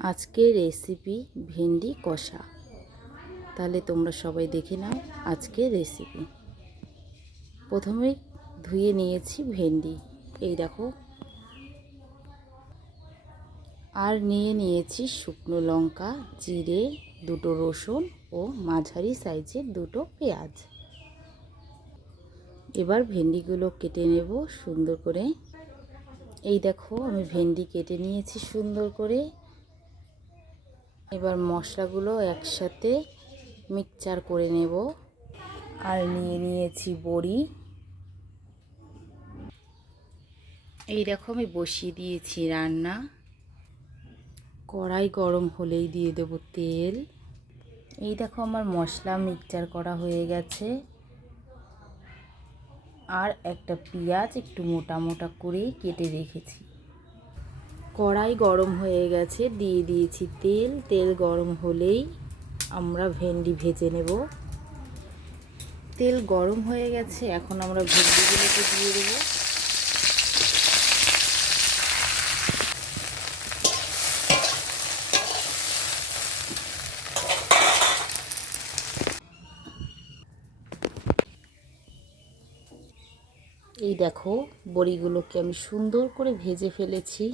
আজকের রেসিপি ভেন্ডি কষা। তাহলে তোমরা সবাই দেখে নাও আজকের রেসিপি। প্রথমে ধুয়ে নিয়েছি ভেন্ডি, এই দেখো। আর নিয়েছি শুকনো লঙ্কা, জিরে, দুটো রসুন ও মাঝারি সাইজের দুটো পেঁয়াজ। এবার ভেন্ডিগুলো কেটে নেব সুন্দর করে। এই দেখো আমি ভেন্ডি কেটে নিয়েছি সুন্দর করে। এবার মশলাগুলো একসাথে মিক্সচার করে নেব। আর নিয়েছি বড়ি। এই দেখো আমি বসিয়ে দিয়েছি রান্না। কড়াই গরম হলেই দিয়ে দেব তেল। এই দেখো আমার মশলা মিক্সচার করা হয়ে গেছে। আর একটা পেঁয়াজ একটু মোটা মোটা করে কেটে রেখেছি। কড়াই গরম হয়ে গেছে, দিয়ে দিয়েছি তেল। তেল গরম হলেই আমরা ভেন্ডি ভেজে নেব। তেল গরম হয়ে গেছে, এখন আমরা ভেন্ডিগুলোকে দিয়ে দেব। এই দেখো বড়িগুলোকে আমি সুন্দর করে ভেজে ফেলেছি,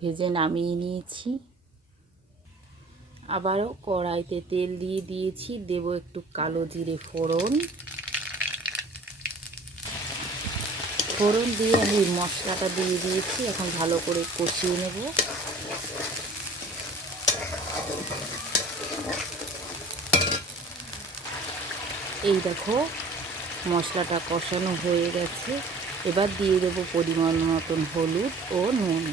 ভেজে নামিয়ে নিয়েছি। আবারও কড়াইতে তেল দিয়ে দিয়েছি, দেব একটু কালো জিরে ফোড়ন। ফোড়ন দিয়ে আমি মশলাটা দিয়ে দিয়েছি, এখন ভালো করে কষিয়ে নেব। এই দেখো মশলাটা কষানো হয়ে গেছে। এবার দিয়ে দেব পরিমাণ মতন হলুদ ও নুন।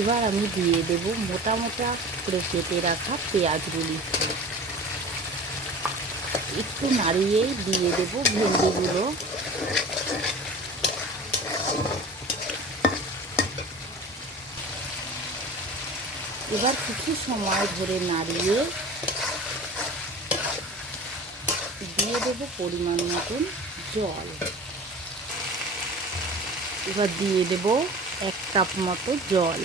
এবার আমি দিয়ে দেব মোটা মোটা করে কেটে রাখা পেঁয়াজগুলি। একটু নাড়িয়েই দিয়ে দেব ভেন্ডিগুলো। এবার কিছু সময় ধরে নাড়িয়ে দিয়ে দেব পরিমাণ মতন জল। এবার দিয়ে দেব 1 কাপ মতো জল।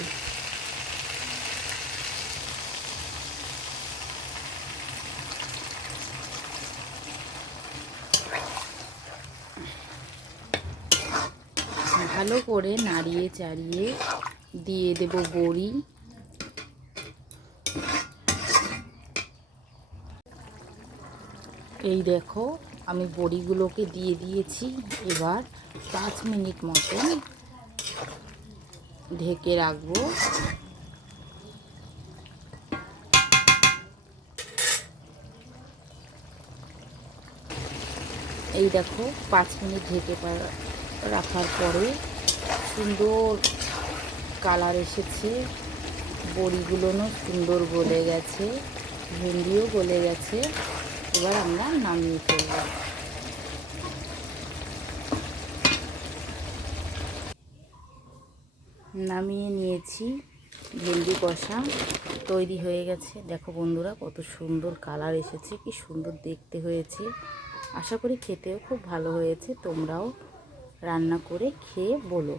ভালো করে নাড়িয়ে চাড়িয়ে দিয়ে দেব বড়ি। এই দেখো আমি বড়িগুলোকে দিয়ে দিয়েছি। এবার 5 মিনিট মতন ঢেকে রাখবো। এই দেখো 5 মিনিট ঢেকে রাখার পরে সুন্দর কালার এসেছে। বড়িগুলোও সুন্দর গলে গেছে, ভেন্ডিও গলে গেছে। এবার আমরা নামিয়ে ফেলব। নামিয়ে নিয়েছি, ভেন্ডি কষা তৈরি হয়ে গেছে। দেখো বন্ধুরা কত সুন্দর কালার এসেছে, কি সুন্দর দেখতে হয়েছে। আশা করি খেতেও খুব ভালো হয়েছে। তোমরাও রান্না করে খেয়ে বলো।